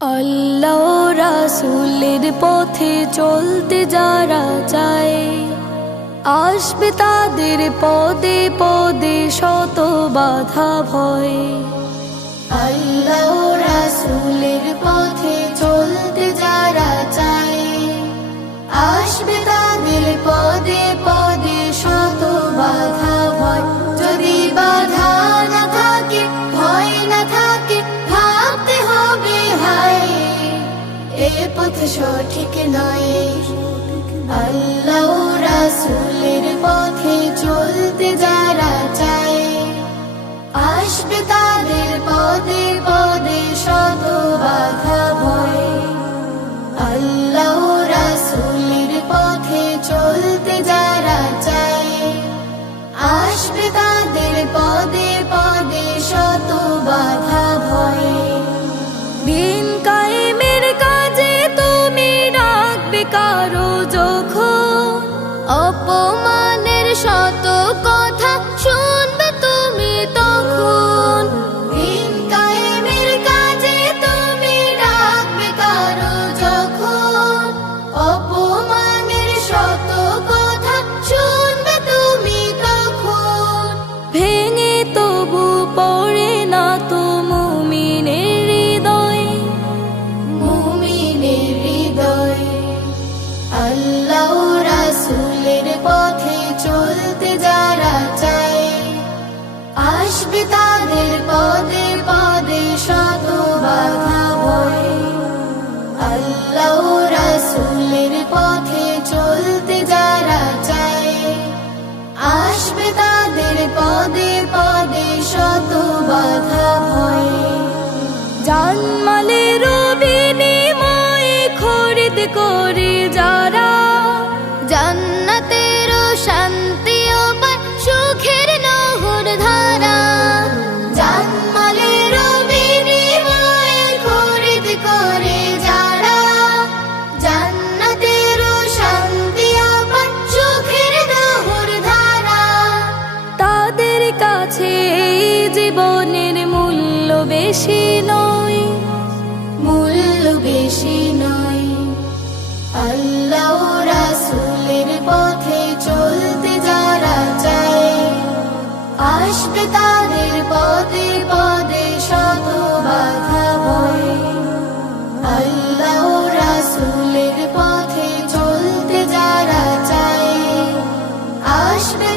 আল্লাহ রাসূলের পথে চলতে যারা চায়, আসবে তাদের পদে পদে শত বাধা ভয়। আল্লাহ রাসূলের পথে চলতে যারা চায়, আসবে তাদের পদে পদে শত বাধা ভয়। যদি বাধা না থাকে, ভয় না থাকে, ভাবতে হবে হায় এ পথ সঠিক নয়। আল্লাহ রাসূলের পথে চলতে যারা চায়, আসবে তাদের পদে পদে শত বাধা ভয়। আল্লাহ রাসূলের পথে চলতে যারা চায়, আসবে তাদের পদে পদে শত বাধা ভয়। দিন কায়েমের কাজে তুমি ডাকবে কারো যখন, অপমানের শত কথা শুনবে তুমি তখন। দিন কায়েমের কাজে তুমি ডাকবে কারো যখন, অপমানের শত কথা শুনবে তুমি তখন। ভেঙে তবু পড়ে না তো মুমিনের হৃদয়, মুমিনের হৃদয়। আল্লাহ রাসূলের পথে চলতে যারা চায়, আসবে তাদের পদে পদে শত বাধা ভয়। আল্লাহ রাসূলের পথে চলতে যারা চায়, আসবে তাদের পদে পদে শত বাধা ভয়। জানমালের বিনিময়ে খরিদ করে যারা, জান্নাতের শান্তি ও পায় সুখের নহর ধারা। জানমালের বিনিময়ে খরিদ করে যারা, জান্নাতের শান্তি ও পায় সুখের নহর ধারা। তাদের কাছে এই জীবনের মূল্য বেশি নয়, মূল্য বেশি নয়। আল্লাহ রাসূলের পথে চলতে যারা চায়, আসবে তাদের পদে পদে শত বাধা ভয়। আল্লাহ রাসূলের পথে চলতে যারা চায়, আসবে